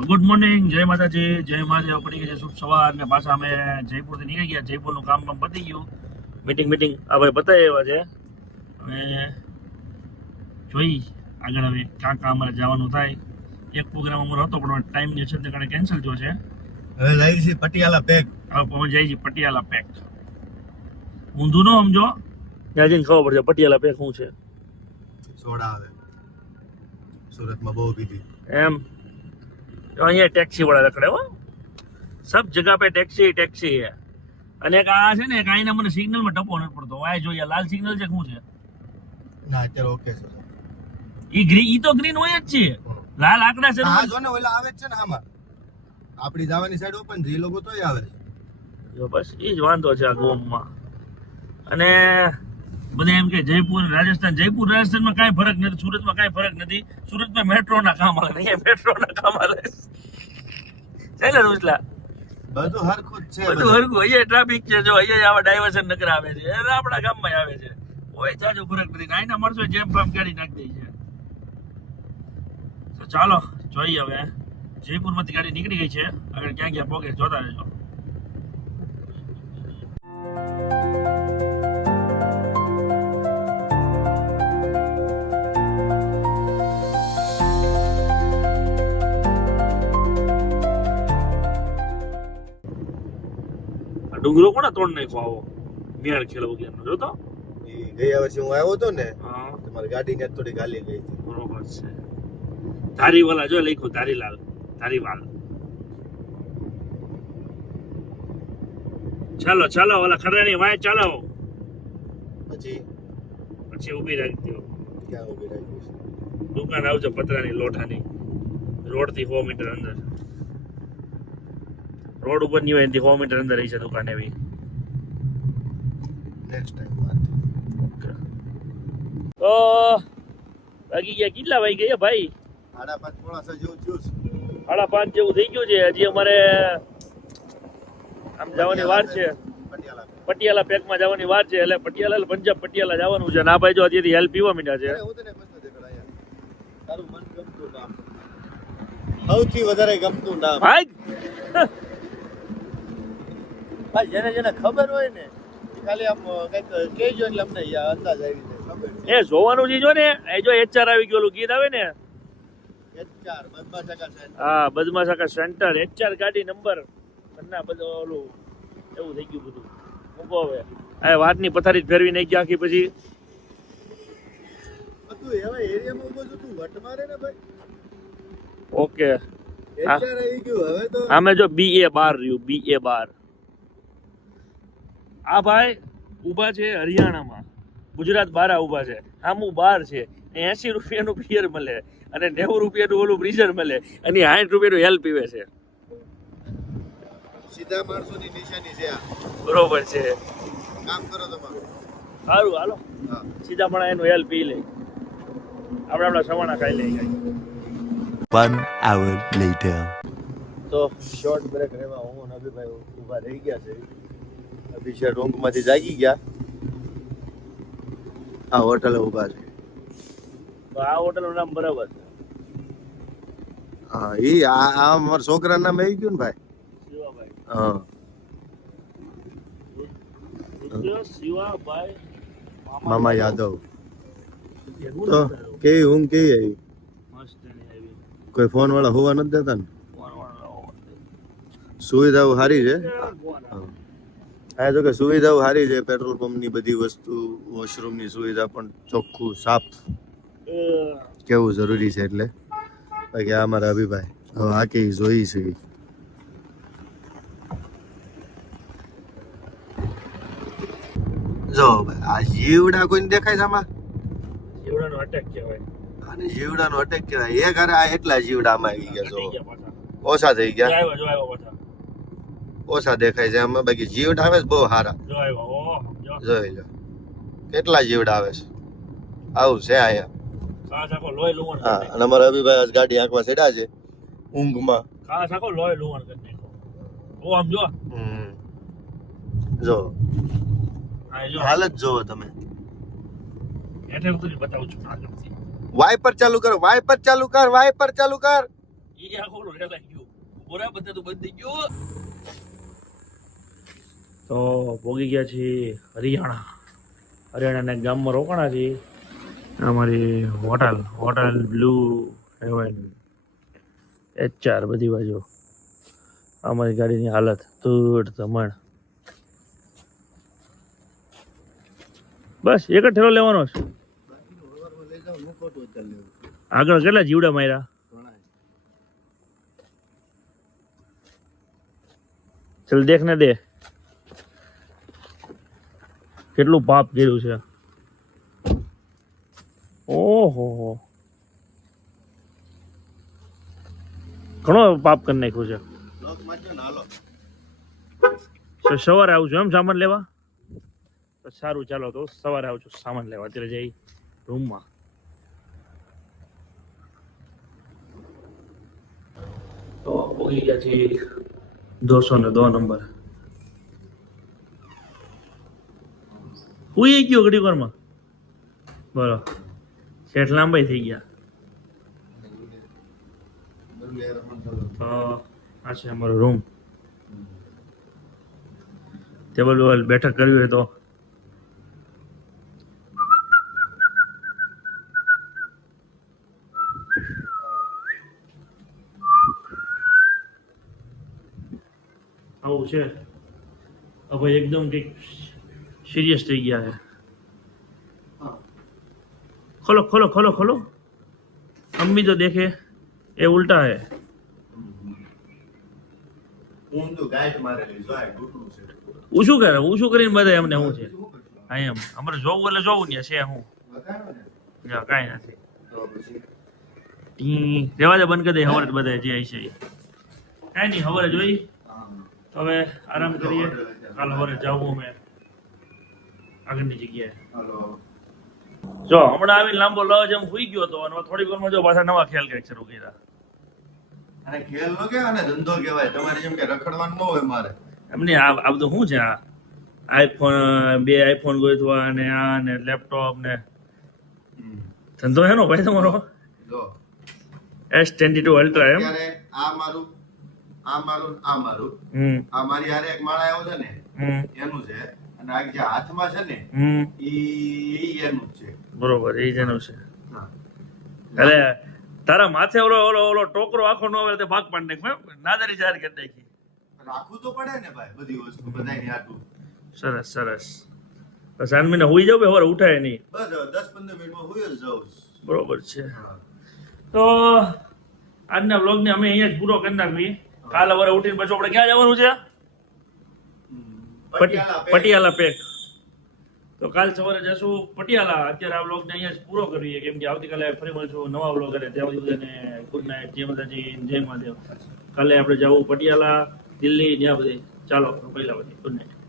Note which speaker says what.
Speaker 1: તો good morning જય માતાજી જય મહાદેવ પડી ગઈ છે શુભ સવાર ને પાછા અમે જયપુરથી નીકળી ગયા. જયપુરનું કામ બામ પતી ગયું. મીટિંગ મીટિંગ આ ભાઈ બતાવી એવા છે. હવે જોઈ આગળ હવે ક્યાં કામ અમારે જવાનું થાય. એક પ્રોગ્રામ અમારો હતો પણ ટાઈમની અછતને કારણે કેન્સલ થયો છે.
Speaker 2: હવે લઈ છે પટિયાલા પેક
Speaker 1: હવે જઈએ છીએ પટિયાલા પેક ઊંધું ન સમજો. ત્યાં જઈને ખબર પડશે પટિયાલા પેક શું છે.
Speaker 2: સોડા આવે. સુરતમાં બહુ પીધી
Speaker 1: એમ. અહીંયા ટેક્સી વાળા રખડે હો. સબ જગહ पे ટેક્સી ટેક્સી है અને એક આ છે ને આઈને મને સિગ્નલમાં ટપો નથી પડતો. આ જોઈએ લાલ સિગ્નલ છે શું છે?
Speaker 2: ના અત્યારે ઓકે છે
Speaker 1: ઈ ગ્રીન ઈ તો ગ્રીન હોય જ છે. લાલ આકડા છે
Speaker 2: હા જો ને ઓલા આવે જ છે ને આમાં. આપણી જવાની સાઈડ ઓપન એ લોકો તોય આવે છે.
Speaker 1: જો બસ ઈ જ વાંધો છે આ ગોમમાં. અને બધા એમ કે જયપુર રાજસ્થાન. જયપુર રાજસ્થાનમાં કાંઈ ફરક નથી. સુરતમાં કાંઈ ફરક નથી. સુરતમાં મેટ્રો ના કામ આવે. અહીંયા મેટ્રો ના કામ આવે. છે ને રૂસલા
Speaker 2: બધું હરખું છે
Speaker 1: બધું
Speaker 2: બધું.
Speaker 1: હરખું. અહીંયા ટ્રાફિક છે. જો અહીંયા આવા ડાયવર્ઝન નગર આવે છે. એટલે આપણા ગામમાં આવે છે. કોઈ જાજો ફરક નથી. નાઈના માણસો જેમ ફામ ગાડી નાખી દે છે. તો ચાલો જોઈએ હવે. જયપુરમાંથી ગાડી નીકળી ગઈ છે. આગળ ક્યાં ક્યાં પોગે જોતા રહેજો. ડુંગરો કોને તોડ નાખ્યો આવો? મેળ ખેલ વગેરેનો જોતો?
Speaker 2: ગયા વર્ષે હું આવ્યો હતો ને તમારી ગાડી ને થોડી ગાલી ગઈ હતી.
Speaker 1: બરોબર છે. ધારીવાલા જો લખ્યું ધારીલાલ ધારીવાલ. ચાલો ચાલો ઓલા ખરાની વાય ચાલો.
Speaker 2: પછી?
Speaker 1: પછી ઊભી રાખી દો
Speaker 2: ક્યાં ઊભી રાખી
Speaker 1: દુકાન આવજો પતરાની લોઠાની રોડથી સો મીટર અંદર. રોડ ઉપર નહીં હોય એનાથી સો મીટર અંદર રહી છે દુકાન એવી. તો વાગી ગયા કેટલા વાગી ગયા ભાઈ?
Speaker 2: સાડા પાંચ પોણા જેવું થયું
Speaker 1: સાડા પાંચ જેવું થઈ ગયું છે. હજી અમારે આમ જવાની વાર છે.
Speaker 2: પટિયાલા પેક.
Speaker 1: પટિયાલા પેકમાં જવાની વાર છે. એટલે પટિયાલા પંજાબ પટિયાલા જવાનું છે. ના ભાઈ જો અત્યારથી હેલ્પ પીવા મીઠા છે.
Speaker 2: સૌથી વધારે ગમતું નામ.
Speaker 1: ભાઈ
Speaker 2: જેને જેને ખબર હોય ને ખાલી આમ કંઈક કહેજો એટલે અમને અંદાજ આવી જાય
Speaker 1: એ જોવાનું છે જો ને એ જો એચઆર આવી ગયેલું ગીત આવે ને. હા બદમા સાકા સેન્ટર એચઆર ગાડી નંબર. બધું ઓલું એવું થઈ ગયું બધું. મૂકો હવે. આ વાતની પથારી જ ફેરવી નાખી આખી પછી. ઓકે.
Speaker 2: અમે આવી ગયું હવે તો
Speaker 1: જો બી એ બાર રહ્યું બી એ બાર. આ ભાઈ ઊભા છે હરિયાણામાં. ગુજરાત બહાર ઊભા છે. આમું બાર છે. એસી રૂપિયાનું પિયર મળે અને નેવું રૂપિયાનું ઓલું બ્રીઝર મળે. અને સાઠ રૂપિયાનું હેલ્પ પીવે છે.
Speaker 2: સીધા માણસોની નિશાની છે
Speaker 1: બરોબર છે.
Speaker 2: કામ કરો તમારું.
Speaker 1: સારું હાલો. સીધા પણ એનું હેલ્પ પી લે. આપણે આપણા સવાણા ખાઈ લઈએ
Speaker 3: One hour later.
Speaker 2: તો શોર્ટ બ્રેક રહેવા હું અને અભિભાઈ ઊભા રહી ગયા છે. અભિષેક ઊંઘમાંથી જાગી ગયા. આ હોટલ ઊભા છે.
Speaker 1: આ હોટલનું નામ બરાબર છે.
Speaker 2: હા ઈ આ આ મારા છોકરાનું નામ આવી ગયું ને ભાઈ?
Speaker 1: શિવાભાઈ.
Speaker 2: હા.
Speaker 1: શિવાભાઈ
Speaker 2: મામા યાદવ. તો કેવી ઊંઘ કેવી આવી. કોઈ ફોન વાળા હોવા નથી દેતા ને? સુવિધાઓ સારી છે? હા જો કે સુવિધાઓ સારી છે પેટ્રોલ પંપની બધી વસ્તુ વોશરૂમની સુવિધા પણ ચોખ્ખું સાફ. કેવું જરૂરી છે એટલે? બાકી આ મારા અભિભાઈ. હવે આ કે જોઈ છે જો આ જીવડા કોઈને દેખાય છે આમાં?
Speaker 1: જીવડાનો અટેક કહેવાય.
Speaker 2: અને જીવડાનો અટેક કહેવાય. એક હારે આ એટલા જીવડા માં આવી ગયા જો. ઓછા થઈ ગયા
Speaker 1: આવ્યો, જો આવ્યો પાછા.
Speaker 2: ઓછા દેખાય છે. આમાં બાકી જીવડા આવે છે બહુ સારા. જોઈ લો કેટલા જીવડા આવે છે? આવું છે
Speaker 1: કરી
Speaker 2: હા અને અમારા અભિભાઈ આજ ગાડી આંખમાં ચડ્યા છે ઊંઘમાં.
Speaker 1: જો.
Speaker 2: હાલત જોવો તમે. વાઇપર ચાલુ કર વાયપર ચાલુ કર વાયપર ચાલુ કર.
Speaker 1: એ આખો ઓલો ગયો. બોરા તો બંધ ગયો. તો ભોગી ગયા છીએ હરિયાણા. હરિયાણાના ગામમાં રોકાણા છીએ. અમારી hotel hotel blue heaven. HR બધી બાજુ. અમારી ગાડીની હાલત ધૂળ ધમણ. બસ, એક જ ઠેલો લેવાનો છે. આગળ કેટલા જીવડા માર્યા? ચાલ દેખ ને દે. કેટલું પાપ કર્યું છે. ઓહો. હો ઘણો પાપ કરી નાખ્યું છે. સવારે આવું છું એમ સામાન લેવા? તો સારું, ચાલો તો સવારે આવું છું સામાન લેવા. અત્યારે જઈ રૂમમાં. તો પહોંચી ગયા છે દોસો ને દો નંબર. હુઈ ગયો ઘડી વારમાં બોલો. શેઠ લાંબાઈ થઈ ગયા. છે અમારો રૂમ. ટેબલ બેઠક કરવી હોય તો. આવું છે. હવે એકદમ કંઈક સિરિયસ થઈ ગયા છે
Speaker 2: હા
Speaker 1: ખોલો ખોલો ખોલો ખોલો અમ્મી તો દેખે એ ઉલ્ટા હે
Speaker 2: હું તો ગાઈડ મારેલી જો આ ઘૂંટણું છે.
Speaker 1: ઉશું કરે ઉશું કરીને બધા એમને શું છે?
Speaker 2: શું કરશું?
Speaker 1: હા એમ. અમારે જોવું એટલે જોવું ને છે હું.
Speaker 2: વગાડો ને
Speaker 1: ના, કાંઈ નથી.
Speaker 2: તો પછી?
Speaker 1: ટી રેવા દે બંધ કરી દે હવારે બધા જે હશે એ. કાંઈ નહીં હવારે જોઈ
Speaker 2: હા.
Speaker 1: તો હવે આરામ કરીએ. કાલ હવારે જાવું અમે. આગળની જગ્યાએ.
Speaker 2: હાલો.
Speaker 1: જો હમણાં આવી લાંબો લવ જેમ હુઈ ગયો હતો અને થોડીક વારમાં જો પાછા નવા ખ્યાલ કંઈક શરૂ કર્યા.
Speaker 2: અને ખેલ નો કહેવાય અને ધંધો કહેવાય. તમારે જેમ કે રખડવાનું ન હોય મારે.
Speaker 1: એમને આ આ બધું શું છે? આ આઈફોન બે આઈફોન ગોતવા ને આ ને લેપટોપ ને. ધંધો હેનો ભાઈ તમારો?
Speaker 2: જો.
Speaker 1: એસ ટ્વેન્ટી ટુ અલ્ટ્રા એમ
Speaker 2: આ મારું આ મારું આ મારું. આ મારી આરે એક માળા આવ્યો છે ને એનું છે. આ જે હાથમાં છે ને ઈ એનું છે.
Speaker 1: બરોબર એ જેનું છે. એટલે તારા માથે ઓલો ઓલો ઓલો ટોકરો આખો નો આવે તે ભાગ પાડી નાખ? નાદારી જાહેર કરી નાખી.
Speaker 2: રાખવું તો પડે ને ભાઈ બધી વસ્તુ બધાની હાટું
Speaker 1: સરસ સરસ. મહિના હોઈ જાવ હવે ઉઠાય નહીં?
Speaker 2: બસ દસ પંદર મિનિટમાં હું જ જાઉં.
Speaker 1: બરોબર છે. તો આજના વ્લોગને અમે અહીંયા જ પૂરો કરી નાખીએ કાલ સવારે ઉઠીને પછી આપણે ક્યાં જવાનું છે?
Speaker 2: પટિયાલા પેક.
Speaker 1: તો કાલ સવારે જશું પટિયાલા. અત્યારે આ વ્લોગને અહીંયા જ પૂરો કરીએ કેમ કે આવતીકાલે ફરી મળશું નવા વ્લોગ અને ત્યાં સુધી બધાને ગુડ નાઇટ જય માતાજી જય મહાદેવ. કાલે આપણે જવું પટિયાલા દિલ્હી ત્યાં બધે. ચાલો પહેલા બધી. Good night.